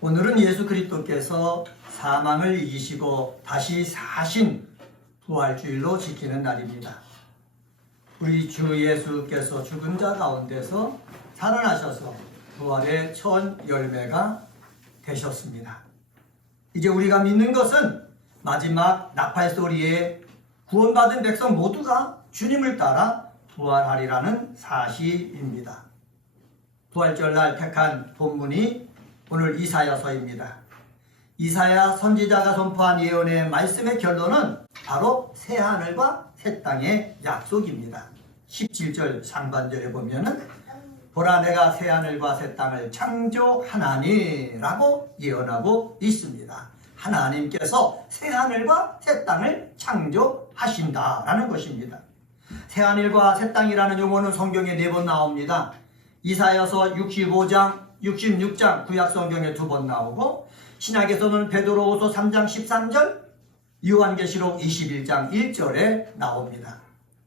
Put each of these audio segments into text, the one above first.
오늘은 예수 그리스도께서 사망을 이기시고 다시 사신 부활주일로 지키는 날입니다. 우리 주 예수께서 죽은 자 가운데서 살아나셔서 부활의 첫 열매가 되셨습니다. 이제 우리가 믿는 것은 마지막 나팔 소리에 구원받은 백성 모두가 주님을 따라 부활하리라는 사실입니다. 부활절날 택한 본문이 오늘 이사야서입니다. 이사야 선지자가 선포한 예언의 말씀의 결론은 바로 새하늘과 새 땅의 약속입니다. 17절 상반절에 보면은 보라 내가 새하늘과 새 땅을 창조하나니 라고 예언하고 있습니다. 하나님께서 새하늘과 새 땅을 창조하신다라는 것입니다. 새하늘과 새 땅이라는 용어는 성경에 4번 나옵니다. 이사야서 65장, 66장 구약성경에 2번 나오고 신약에서는 베드로후서 3장 13절, 요한계시록 21장 1절에 나옵니다.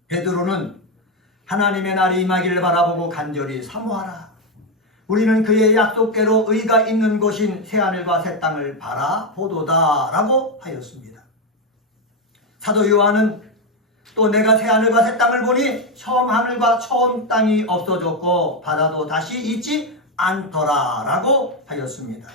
베드로는 하나님의 날이 임하기를 바라보고 간절히 사모하라. 우리는 그의 약속대로 의가 있는 곳인 새하늘과 새 땅을 바라보도다 라고 하였습니다. 사도 요한은 또 내가 새하늘과 새 땅을 보니 처음 하늘과 처음 땅이 없어졌고 바다도 다시 있지 않더라 라고 하였습니다.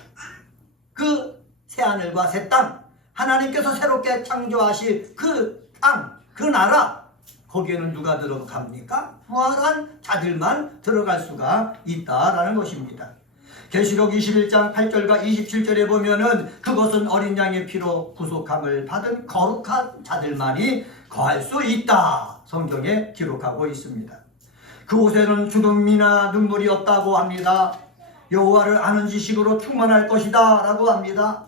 그 새하늘과 새 땅, 하나님께서 새롭게 창조하실 그 땅, 그 나라, 거기에는 누가 들어갑니까? 부활한 자들만 들어갈 수가 있다라는 것입니다. 계시록 21장 8절과 27절에 보면은 그것은 어린 양의 피로 구속함을 받은 거룩한 자들만이 거할 수 있다. 성경에 기록하고 있습니다. 그곳에는 죽음이나 눈물이 없다고 합니다. 여호와를 아는 지식으로 충만할 것이다 라고 합니다.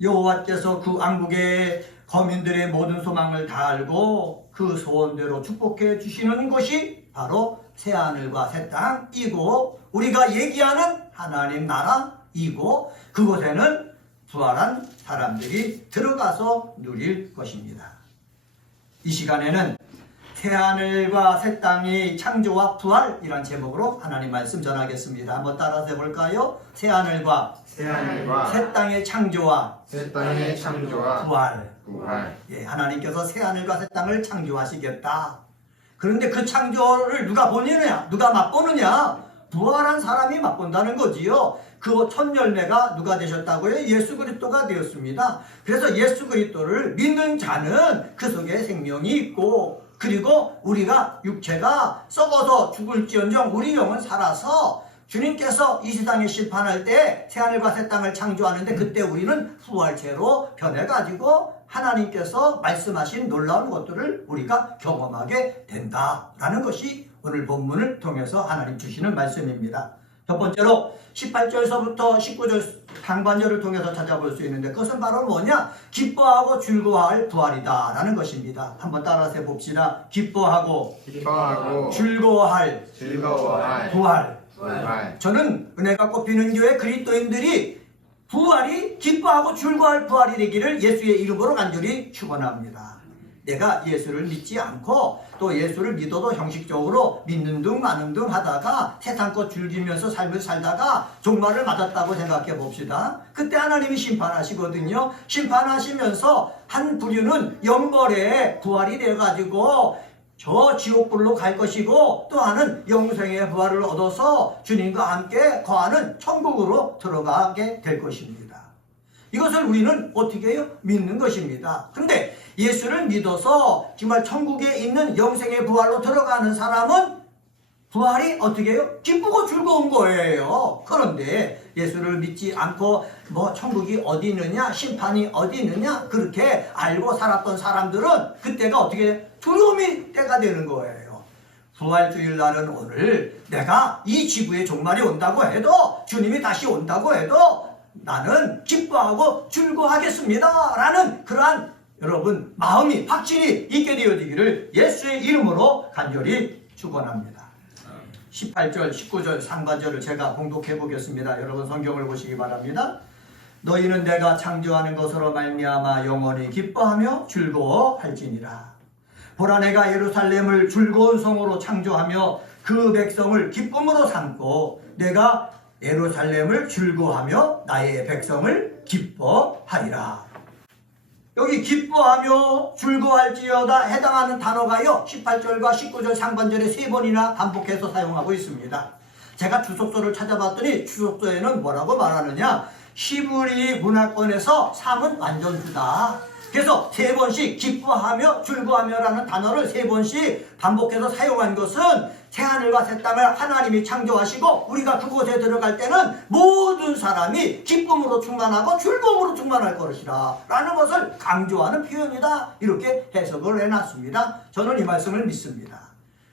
여호와께서 그 왕국의 거민들의 모든 소망을 다 알고 그 소원대로 축복해 주시는 것이 바로 새하늘과 새 땅이고 우리가 얘기하는 하나님 나라이고 그곳에는 부활한 사람들이 들어가서 누릴 것입니다. 이 시간에는 새하늘과 새 땅의 창조와 부활이란 제목으로 하나님 말씀 전하겠습니다. 한번 따라서 해볼까요? 새하늘과 새 땅의 창조와 부활. 예, 하나님께서 새하늘과 새 땅을 창조하시겠다. 그런데 그 창조를 누가 보느냐? 누가 맛보느냐? 부활한 사람이 맛본다는 거지요. 그 첫 열매가 누가 되셨다고요? 예수 그리스도가 되었습니다. 그래서 예수 그리스도를 믿는 자는 그 속에 생명이 있고 그리고 우리가 육체가 썩어서 죽을지언정 우리 영은 살아서 주님께서 이 세상에 심판할 때 새하늘과 새 땅을 창조하는데 그때 우리는 부활체로 변해가지고 하나님께서 말씀하신 놀라운 것들을 우리가 경험하게 된다라는 것이 오늘 본문을 통해서 하나님 주시는 말씀입니다. 첫 번째로 18절서부터 19절 상반절을 통해서 찾아볼 수 있는데 그것은 바로 뭐냐? 기뻐하고 즐거워할 부활이다 라는 것입니다. 한번 따라서 해봅시다. 기뻐하고 즐거워할 부활. 저는 은혜가 꽃피는 교회 그리스도인들이 부활이 기뻐하고 즐거워할 부활이 되기를 예수의 이름으로 간절히 축원합니다. 내가 예수를 믿지 않고 또 예수를 믿어도 형식적으로 믿는 둥 마는 둥 하다가 세상 것 즐기면서 삶을 살다가 종말을 맞았다고 생각해 봅시다. 그때 하나님이 심판하시거든요. 심판하시면서 한 부류는 영벌에 부활이 되어가지고 저 지옥불로 갈 것이고 또 하나는 영생의 부활을 얻어서 주님과 함께 거하는 천국으로 들어가게 될 것입니다. 이것을 우리는 어떻게 해요? 믿는 것입니다. 근데 예수를 믿어서 정말 천국에 있는 영생의 부활로 들어가는 사람은 부활이 어떻게 해요? 기쁘고 즐거운 거예요. 그런데 예수를 믿지 않고 뭐 천국이 어디 있느냐 심판이 어디 있느냐 그렇게 알고 살았던 사람들은 그때가 어떻게 두려움이 때가 되는 거예요. 부활주일 날은 오늘 내가 이 지구의 종말이 온다고 해도 주님이 다시 온다고 해도 나는 기뻐하고 즐거워하겠습니다 라는 그러한 여러분 마음이 확실히 있게 되어지기를 예수의 이름으로 간절히 축원합니다. 18절 19절 상반절을 제가 봉독해 보겠습니다. 여러분 성경을 보시기 바랍니다. 너희는 내가 창조하는 것으로 말미암아 영원히 기뻐하며 즐거워할지니라. 보라 내가 예루살렘을 즐거운 성으로 창조하며 그 백성을 기쁨으로 삼고 내가 예루살렘을 즐거워하며 나의 백성을 기뻐하리라. 여기 기뻐하며 즐거워할지어다 해당하는 단어가요 18절과 19절 상반절에 3번이나 반복해서 사용하고 있습니다. 제가 주석서를 찾아봤더니 주석서에는 뭐라고 말하느냐, 히브리 문화권에서 3은 완전주다. 그래서 3번씩 기뻐하며 즐거워하며라는 단어를 3번씩 반복해서 사용한 것은 새하늘과 새 땅을 하나님이 창조하시고 우리가 그곳에 들어갈 때는 모든 사람이 기쁨으로 충만하고 즐거움으로 충만할 것이라 라는 것을 강조하는 표현이다, 이렇게 해석을 해놨습니다. 저는 이 말씀을 믿습니다.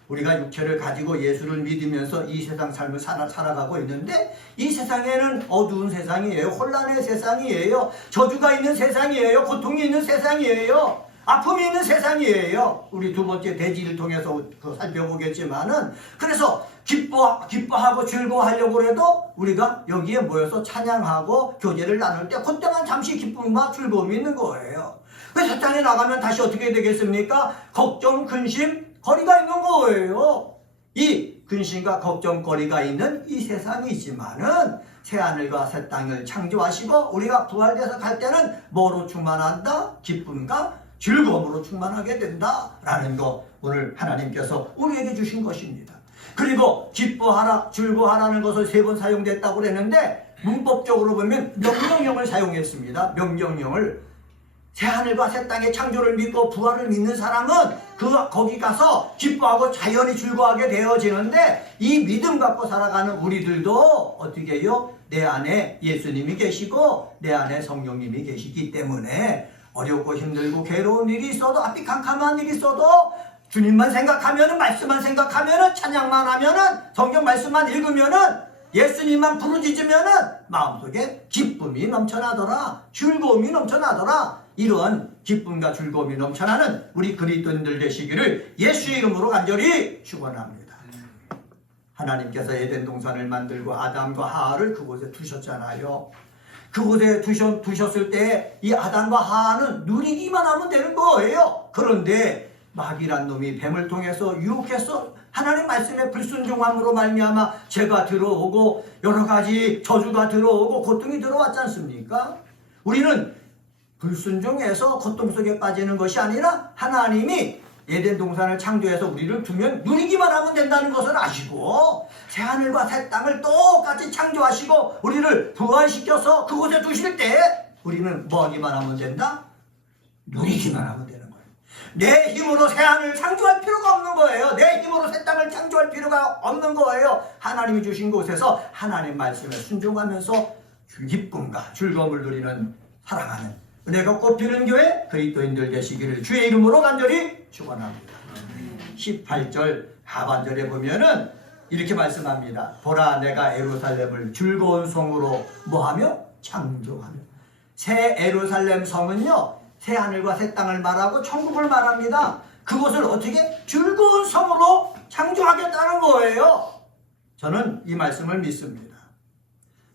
우리가 육체를 가지고 예수를 믿으면서 이 세상 삶을 살아가고 있는데, 이 세상에는 어두운 세상이에요. 혼란의 세상이에요. 저주가 있는 세상이에요. 고통이 있는 세상이에요. 아픔이 있는 세상이에요. 우리 두 번째 대지를 통해서 살펴보겠지만은, 그래서 기뻐하고 즐거워하려고 해도 우리가 여기에 모여서 찬양하고 교제를 나눌 때 그때만 잠시 기쁨과 즐거움이 있는 거예요. 그 세상에 나가면 다시 어떻게 되겠습니까? 걱정, 근심, 거리가 있는 거예요. 이 근심과 걱정거리가 있는 이 세상이지만은 새하늘과 새 땅을 창조하시고 우리가 부활돼서 갈 때는 뭐로 충만한다? 기쁨과 즐거움으로 충만하게 된다라는 거 오늘 하나님께서 우리에게 주신 것입니다. 그리고 기뻐하라, 즐거워하라는 것을 3번 사용됐다고 그랬는데, 문법적으로 보면 명령형을 사용했습니다. 명령형을. 새하늘과 새 땅의 창조를 믿고 부활을 믿는 사람은 거기 가서 기뻐하고 자연히 즐거워하게 되어지는데, 이 믿음 갖고 살아가는 우리들도 어떻게 해요? 내 안에 예수님이 계시고 내 안에 성령님이 계시기 때문에 어렵고 힘들고 괴로운 일이 있어도, 앞이 캄캄한 일이 있어도 주님만 생각하면은, 말씀만 생각하면은, 찬양만 하면은, 성경 말씀만 읽으면은, 예수님만 부르짖으면은 마음속에 기쁨이 넘쳐나더라, 즐거움이 넘쳐나더라. 이런 기쁨과 즐거움이 넘쳐나는 우리 그리스도인들 되시기를 예수의 이름으로 간절히 축원합니다. 하나님께서 에덴 동산을 만들고 아담과 하와를 그곳에 두셨잖아요. 그곳에 두셨을 때 이 아담과 하와는 누리기만 하면 되는 거예요. 그런데 마귀란 놈이 뱀을 통해서 유혹해서 하나님 말씀에 불순종함으로 말미암아 죄가 들어오고 여러 가지 저주가 들어오고 고통이 들어왔지 않습니까? 우리는 불순종해서 고통 속에 빠지는 것이 아니라 하나님이 에덴 동산을 창조해서 우리를 두면 누리기만 하면 된다는 것을 아시고, 새하늘과 새 땅을 똑같이 창조하시고 우리를 부활시켜서 그곳에 두실 때 우리는 뭐 하기만 하면 된다? 누리기만 하면 되는 거예요. 내 힘으로 새하늘을 창조할 필요가 없는 거예요. 내 힘으로 새 땅을 창조할 필요가 없는 거예요. 하나님이 주신 곳에서 하나님 말씀에 순종하면서 기쁨과 즐거움을 누리는, 사랑하는, 은혜가 꽃피는 교회 그리스도인들 되시기를 주의 이름으로 간절히 축원합니다. 18절 하반절에 보면은 이렇게 말씀합니다. 보라, 내가 예루살렘을 즐거운 성으로 뭐하며? 창조하며. 새 예루살렘 성은요, 새 하늘과 새 땅을 말하고 천국을 말합니다. 그것을 어떻게? 즐거운 성으로 창조하겠다는 거예요. 저는 이 말씀을 믿습니다.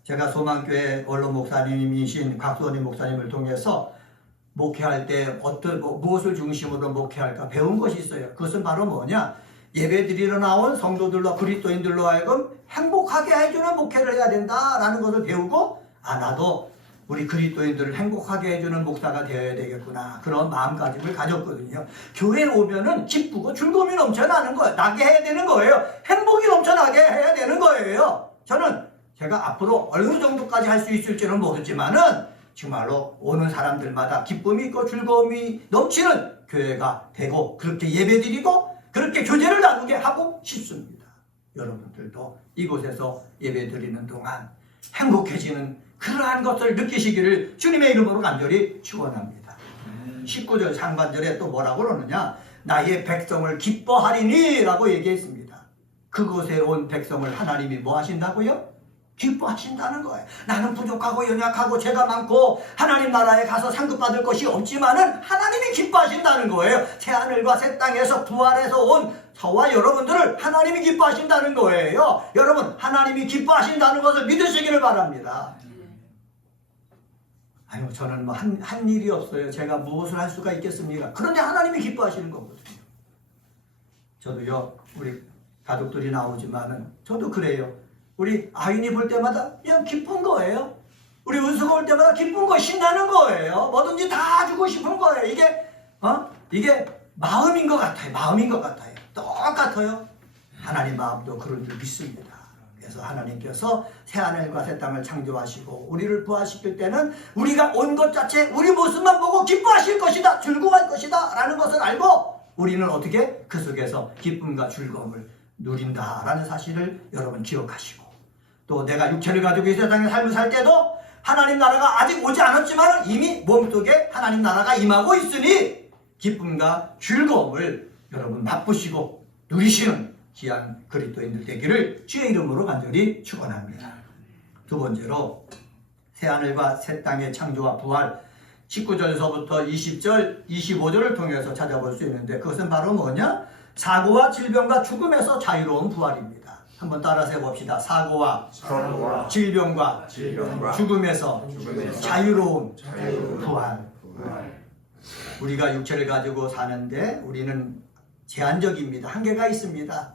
제가 소망교회 원로 목사님이신 곽수원희 목사님을 통해서 목회할 때 무엇을 중심으로 목회할까 배운 것이 있어요. 그것은 바로 뭐냐? 예배드리러 나온 성도들로, 그리스도인들로 하여금 행복하게 해주는 목회를 해야 된다라는 것을 배우고, 나도 우리 그리스도인들을 행복하게 해주는 목사가 되어야 되겠구나, 그런 마음가짐을 가졌거든요. 교회에 오면은 기쁘고 즐거움이 넘쳐나는 거예요. 나게 해야 되는 거예요. 행복이 넘쳐나게 해야 되는 거예요. 저는 제가 앞으로 어느 정도까지 할 수 있을지는 모르지만은 정말로 오는 사람들마다 기쁨이 있고 즐거움이 넘치는 교회가 되고, 그렇게 예배드리고 그렇게 교제를 나누게 하고 싶습니다. 여러분들도 이곳에서 예배드리는 동안 행복해지는 그러한 것을 느끼시기를 주님의 이름으로 간절히 축원합니다. 19절 상반절에 또 뭐라고 그러느냐? 나의 백성을 기뻐하리니 라고 얘기했습니다. 그곳에 온 백성을 하나님이 뭐 하신다고요? 기뻐하신다는 거예요. 나는 부족하고 연약하고 죄가 많고 하나님 나라에 가서 상급받을 것이 없지만은 하나님이 기뻐하신다는 거예요. 새하늘과 새 땅에서 부활해서 온 저와 여러분들을 하나님이 기뻐하신다는 거예요. 여러분, 하나님이 기뻐하신다는 것을 믿으시기를 바랍니다. 아유, 저는 뭐 한 일이 없어요. 제가 무엇을 할 수가 있겠습니까? 그런데 하나님이 기뻐하시는 거거든요. 저도요, 우리 가족들이 나오지만은 저도 그래요. 우리 아윤이 볼 때마다 그냥 기쁜 거예요. 우리 은수가 올 때마다 기쁜 거, 신나는 거예요. 뭐든지 다 주고 싶은 거예요. 이게 마음인 것 같아요. 마음인 것 같아요. 똑같아요. 하나님 마음도 그런 줄 믿습니다. 그래서 하나님께서 새하늘과 새 땅을 창조하시고 우리를 부활시킬 때는 우리가 온 것 자체 우리 모습만 보고 기뻐하실 것이다, 즐거워할 것이다 라는 것을 알고 우리는 어떻게 그 속에서 기쁨과 즐거움을 누린다라는 사실을 여러분 기억하시고, 또 내가 육체를 가지고 이 세상의 삶을 살 때도 하나님 나라가 아직 오지 않았지만 이미 몸속에 하나님 나라가 임하고 있으니 기쁨과 즐거움을 여러분 맛보시고 누리시는 귀한 그리스도인들 되기를 주의 이름으로 간절히 축원합니다. 두 번째로 새하늘과 새 땅의 창조와 부활, 19절에서부터 20절, 25절을 통해서 찾아볼 수 있는데 그것은 바로 뭐냐? 사고와 질병과 죽음에서 자유로운 부활입니다. 한번 따라서 해봅시다. 사고와 질병과 죽음에서 자유로운 부활. 우리가 육체를 가지고 사는데 우리는 제한적입니다. 한계가 있습니다.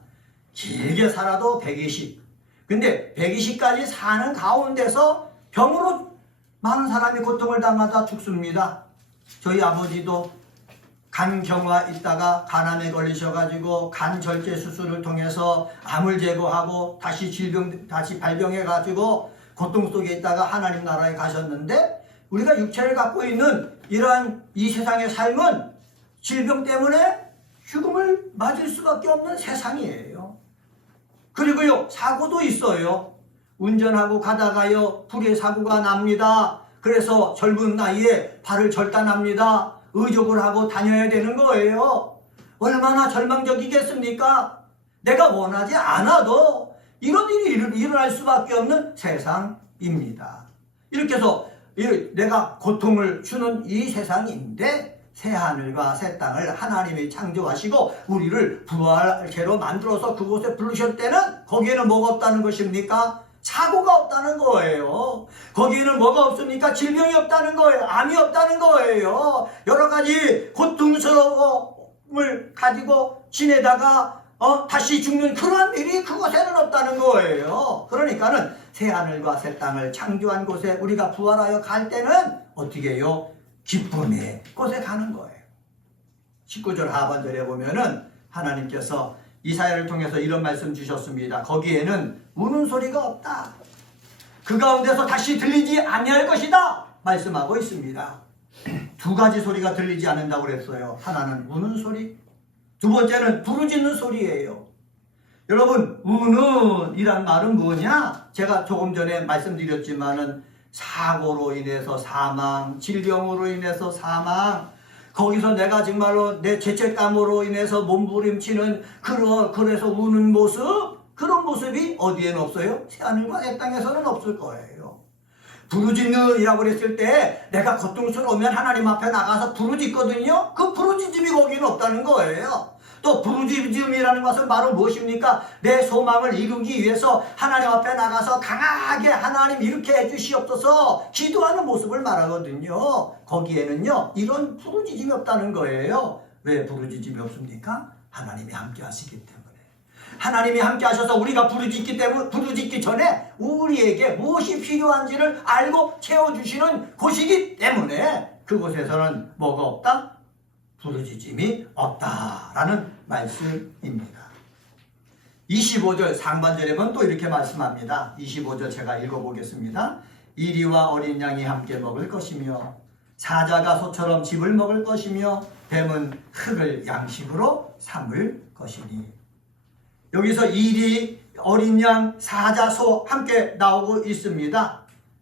길게 살아도 120. 근데 120까지 사는 가운데서 병으로 많은 사람이 고통을 당하다 죽습니다. 저희 아버지도 간경화 있다가 간암에 걸리셔가지고 간 절제 수술을 통해서 암을 제거하고 다시 발병해가지고 고통 속에 있다가 하나님 나라에 가셨는데, 우리가 육체를 갖고 있는 이러한 이 세상의 삶은 질병 때문에 죽음을 맞을 수밖에 없는 세상이에요. 그리고요, 사고도 있어요. 운전하고 가다가요, 불의 사고가 납니다. 그래서 젊은 나이에 발을 절단합니다. 의족을 하고 다녀야 되는 거예요. 얼마나 절망적이겠습니까? 내가 원하지 않아도 이런 일이 일어날 수밖에 없는 세상입니다. 이렇게 해서 내가 고통을 주는 이 세상인데, 새하늘과 새 땅을 하나님이 창조하시고 우리를 부활체로 만들어서 그곳에 부르실 때는 거기에는 뭐가 없다는 것입니까? 사고가 없다는 거예요. 거기에는 뭐가 없습니까? 질병이 없다는 거예요. 암이 없다는 거예요. 여러 가지 고통스러움을 가지고 지내다가 다시 죽는 그러한 일이 그곳에는 없다는 거예요. 그러니까는 새하늘과 새 땅을 창조한 곳에 우리가 부활하여 갈 때는 어떻게 해요? 기쁨의 곳에 가는 거예요. 19절 하반절에 보면은 하나님께서 이사야를 통해서 이런 말씀 주셨습니다. 거기에는 우는 소리가 없다. 그 가운데서 다시 들리지 아니할 것이다 말씀하고 있습니다. 두 가지 소리가 들리지 않는다고 그랬어요. 하나는 우는 소리, 두 번째는 부르짖는 소리예요. 여러분, 우는 이란 말은 뭐냐? 제가 조금 전에 말씀드렸지만은 사고로 인해서 사망, 질병으로 인해서 사망, 거기서 내가 정말로 내 죄책감으로 인해서 몸부림치는 그래서 우는 모습, 그런 모습이 어디에는 없어요? 새하늘과 새 땅에서는 없을 거예요. 부르짖는이라고 그랬을 때 내가 고통스러우면 하나님 앞에 나가서 부르짖거든요. 그 부르짖음이 거기는 없다는 거예요. 또 부르짖음이라는 것은 바로 무엇입니까? 내 소망을 이루기 위해서 하나님 앞에 나가서 강하게 하나님 이렇게 해주시옵소서 기도하는 모습을 말하거든요. 거기에는요 이런 부르짖음이 없다는 거예요. 왜 부르짖음이 없습니까? 하나님이 함께 하시기 때문에. 하나님이 함께 하셔서 우리가 부르짖기 전에 우리에게 무엇이 필요한지를 알고 채워주시는 곳이기 때문에 그곳에서는 뭐가 없다? 부르짖음이 없다라는 말씀입니다. 25절 상반절에 보면 또 이렇게 말씀합니다. 25절 제가 읽어보겠습니다. 이리와 어린 양이 함께 먹을 것이며 사자가 소처럼 짚을 먹을 것이며 뱀은 흙을 양식으로 삼을 것이니. 여기서 이리, 어린 양, 사자, 소 함께 나오고 있습니다.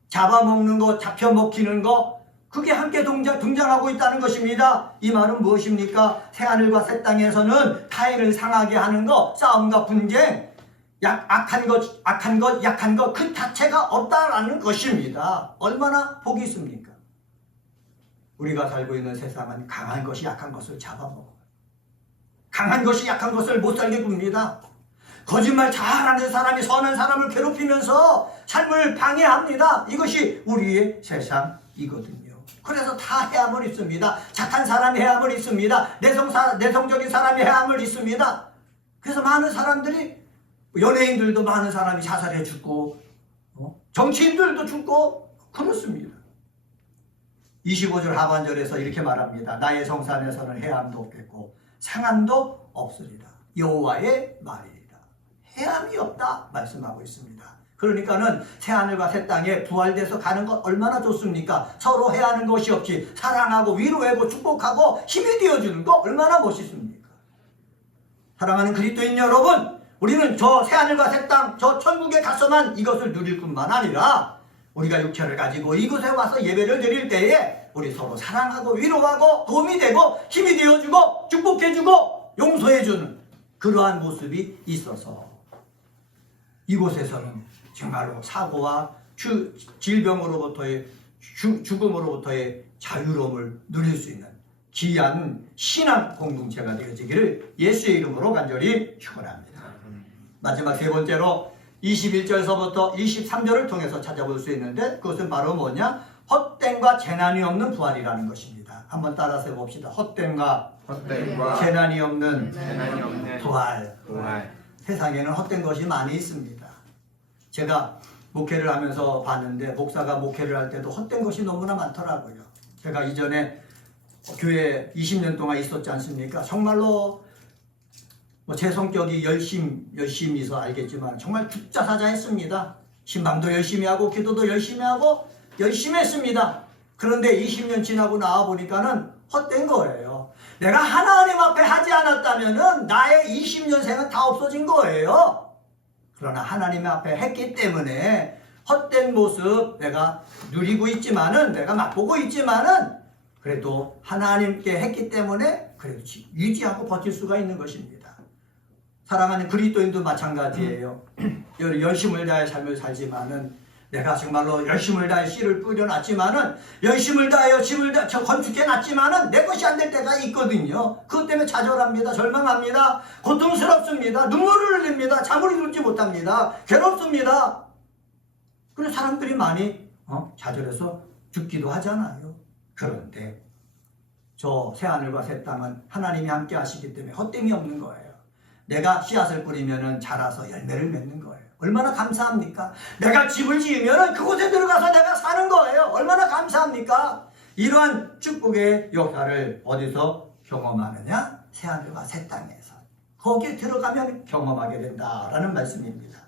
잡아먹는 거, 잡혀 먹히는 거, 그게 함께 등장하고 있다는 것입니다. 이 말은 무엇입니까? 새하늘과 새 땅에서는 타인을 상하게 하는 것, 싸움과 분쟁, 악한 것, 약한 것, 그 자체가 없다라는 것입니다. 얼마나 복이 있습니까? 우리가 살고 있는 세상은 강한 것이 약한 것을 잡아먹어요. 강한 것이 약한 것을 못 살게 굽니다. 거짓말 잘하는 사람이 선한 사람을 괴롭히면서 삶을 방해합니다. 이것이 우리의 세상이거든요. 그래서 다 해함을 있습니다. 착한 사람이 해함을 있습니다. 내성적인 사람이 해함을 있습니다. 그래서 많은 사람들이 연예인들도 많은 사람이 자살해 죽고 정치인들도 죽고 그렇습니다. 25절 하반절에서 이렇게 말합니다. 나의 성산에서는 해함도 없겠고 상함도 없으리라. 여호와의 말이리라. 해함이 없다 말씀하고 있습니다. 그러니까는 새하늘과 새 땅에 부활돼서 가는 것 얼마나 좋습니까? 서로 해하는 것이 없이 사랑하고 위로하고 축복하고 힘이 되어주는 거 얼마나 멋있습니까? 사랑하는 그리스도인 여러분, 우리는 저 새하늘과 새 땅, 저 천국에 가서만 이것을 누릴 뿐만 아니라 우리가 육체를 가지고 이곳에 와서 예배를 드릴 때에 우리 서로 사랑하고 위로하고 도움이 되고 힘이 되어주고 축복해주고 용서해주는 그러한 모습이 있어서 이곳에서는 정말로 사고와 질병으로부터의 죽음으로부터의 자유로움을 누릴 수 있는 귀한 신앙 공동체가 되어지기를 예수의 이름으로 간절히 축원합니다. 마지막 세 번째로 21절서부터 23절을 통해서 찾아볼 수 있는데 그것은 바로 뭐냐? 헛됨과 재난이 없는 부활이라는 것입니다. 한번 따라서 해봅시다. 헛됨과 재난이 없는 부활. 세상에는 헛된 것이 많이 있습니다. 제가 목회를 하면서 봤는데 목사가 목회를 할 때도 헛된 것이 너무나 많더라고요. 제가 이전에 교회 20년 동안 있었지 않습니까? 정말로 제 성격이 열심히서 알겠지만 정말 죽자사자했습니다. 신방도 열심히 하고 기도도 열심히 하고 열심히 했습니다. 그런데 20년 지나고 나와 보니까는 헛된 거예요. 내가 하나님 앞에 하지 않았다면은 나의 20년 생은 다 없어진 거예요. 그러나 하나님 앞에 했기 때문에 헛된 모습 내가 누리고 있지만은 내가 맛보고 있지만은 그래도 하나님께 했기 때문에 그래도 유지하고 버틸 수가 있는 것입니다. 사랑하는 그리스도인도 마찬가지예요. 열심을 다해 삶을 살지만은 내가 정말로 열심을 다해 씨를 뿌려놨지만은 열심을 다하여 집을 건축해놨지만은 내 것이 안 될 때가 있거든요. 그것 때문에 좌절합니다. 절망합니다. 고통스럽습니다. 눈물을 흘립니다. 잠을 이루지 못합니다. 괴롭습니다. 그래서 사람들이 많이 좌절해서 죽기도 하잖아요. 그런데 저 새하늘과 새 땅은 하나님이 함께 하시기 때문에 헛됨이 없는 거예요. 내가 씨앗을 뿌리면 자라서 열매를 맺는 거예요. 얼마나 감사합니까? 내가 집을 지으면 그곳에 들어가서 내가 사는 거예요. 얼마나 감사합니까? 이러한 축복의 역사를 어디서 경험하느냐? 새하늘과 새 땅에서. 거기에 들어가면 경험하게 된다라는 말씀입니다.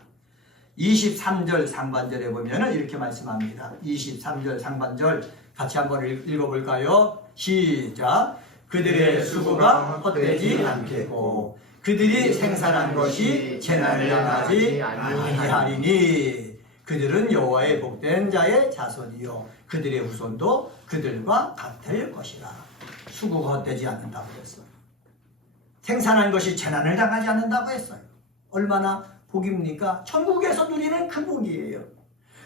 23절 상반절에 보면 이렇게 말씀합니다. 23절 상반절 같이 한번 읽어볼까요? 시작. 그들의 수고가 헛되지 않겠고 그들이 생산한 것이 재난을 당하지 아니하리니 그들은 여호와의 복된 자의 자손이요 그들의 후손도 그들과 같을 것이라. 수고가 헛되지 않는다고 했어요. 생산한 것이 재난을 당하지 않는다고 했어요. 얼마나 복입니까? 천국에서 누리는 그 복이에요.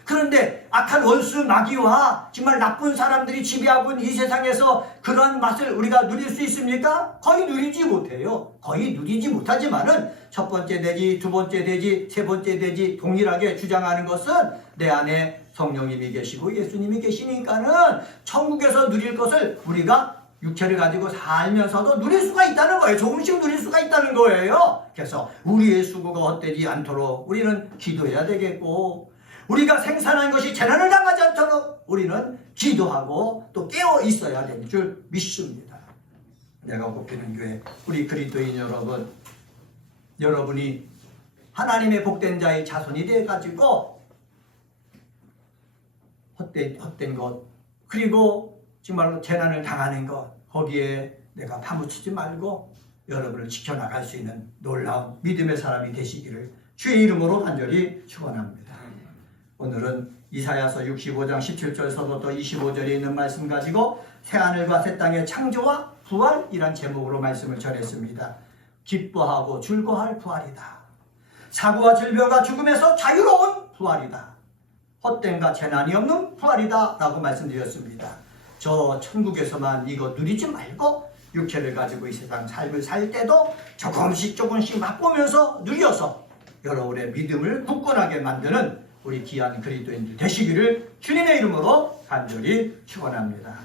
그런데 악한 원수 마귀와 정말 나쁜 사람들이 지배하고 있는 이 세상에서 그러한 맛을 우리가 누릴 수 있습니까? 거의 누리지 못해요. 거의 누리지 못하지만은 첫 번째 되지, 두 번째 되지, 세 번째 되지 동일하게 주장하는 것은 내 안에 성령님이 계시고 예수님이 계시니까는 천국에서 누릴 것을 우리가 육체를 가지고 살면서도 누릴 수가 있다는 거예요. 조금씩 누릴 수가 있다는 거예요. 그래서 우리의 수고가 헛되지 않도록 우리는 기도해야 되겠고 우리가 생산한 것이 재난을 당하지 않도록 우리는 기도하고 또 깨어 있어야 되는 줄 믿습니다. 내가 뽑히는 교회 우리 그리스도인 여러분, 여러분이 하나님의 복된 자의 자손이 되어가지고 헛된 것 그리고 정말로 재난을 당하는 것 거기에 내가 파묻히지 말고 여러분을 지켜나갈 수 있는 놀라운 믿음의 사람이 되시기를 주의 이름으로 간절히 축원합니다. 오늘은 이사야서 65장 17절서부터 25절에 있는 말씀 가지고 새하늘과 새 땅의 창조와 부활이란 제목으로 말씀을 전했습니다. 기뻐하고 즐거워할 부활이다. 사고와 질병과 죽음에서 자유로운 부활이다. 헛됨과 재난이 없는 부활이다 라고 말씀드렸습니다. 저 천국에서만 이거 누리지 말고 육체를 가지고 이 세상 삶을 살 때도 조금씩 맛보면서 누려서 여러분의 믿음을 굳건하게 만드는 우리 귀한 그리스도인들 되시기를 주님의 이름으로 간절히 축원합니다.